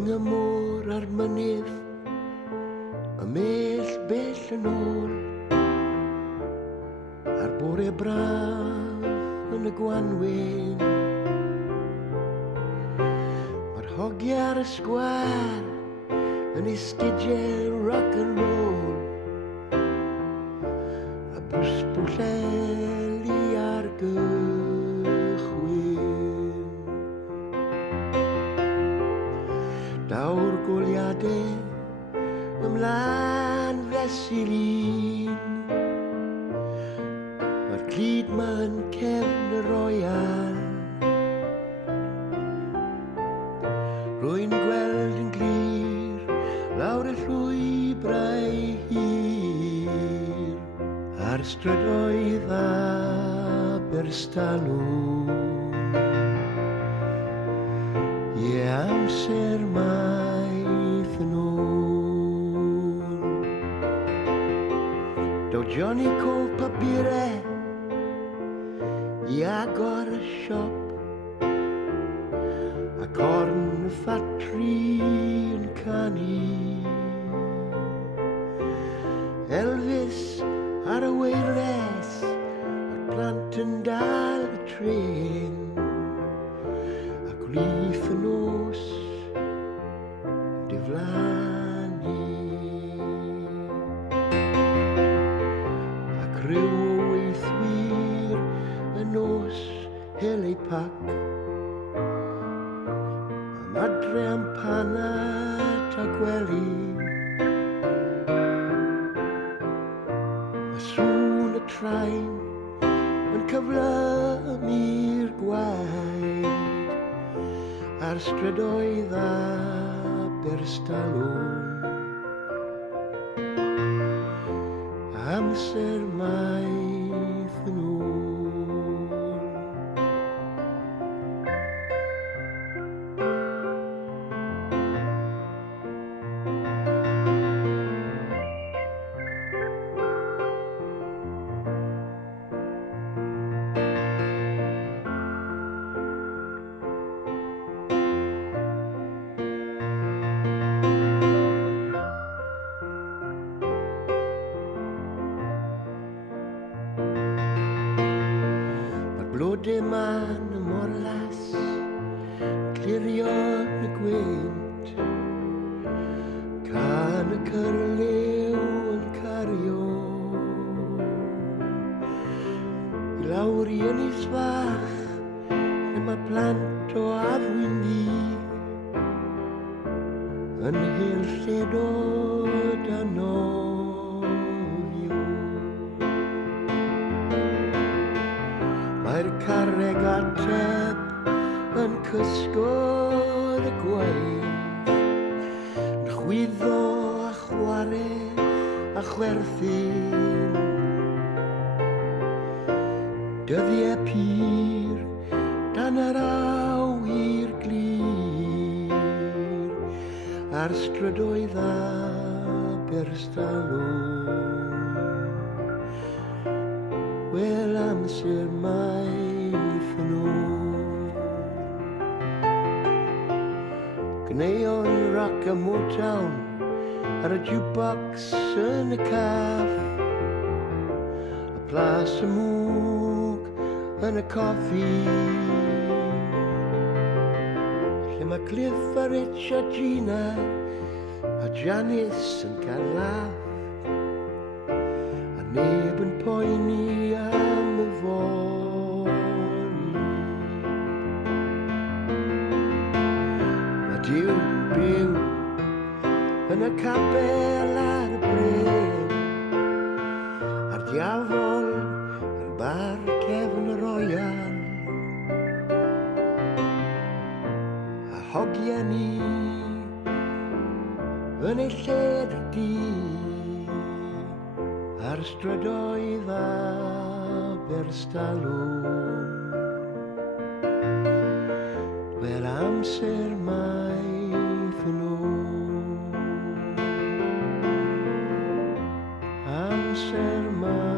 Rhwng y môr a'r mynydd, y mell bell yn ôl, a'r bore braf yn y gwanwyn. Mae'r hogia ar y sgwâr yn esgidiau rock and roll, a bwsbwlleli ar gychwyn. Daw'r goliadau ymlaen fesul un, mae'r clud ma'n cefn y roial. Rwy'n gweld yn glir lawr y llwybrau hir, ar strydoedd Aberstallwn. Ie, amser maith yn ôl. Daw Johnny cof papurau i agor y siop, a corn y ffatri yn canu. Elvis ar y weires, a'r plant yn dal y tren, a gwlyff y nos diflannu. Ac ryw o weithwyr y nos Heli Pac, am adre am panad a gwely. Mae sŵn y train yn cyflymu'r gwaed ar strydoedd Aberstallwn. Amser maith yn ôl. Blodau man y morlas, clirio yn y gwynt, can y cyrlew yn cario. I lawr i ynys fach, lle mae plant o afwyni, yn hel lledod a nofio. Mae'r carreg ateb yn cysgodd y gwaith, yn chwyddo a chwarae a chwerthin. Dyddiau pur dan yr awyr glir, ar strydoedd Aberstallwn. Wel, amser maith yn ôl. Gneuon rock a Motown ar y jukebox yn y caff, a plas y mwg yn y coffi, lle mae Cliff a Rich a Gina a Janice yn cael laff, a neb yn poeni am y fori. Mae Duw yn byw yn y capel ar y bryn, a'r diafol yn bar cefn y roial, a hogia ni yn ei lled di, ar strydoedd Aberstallwn. Wel, amser maith yn ôl. Amser maith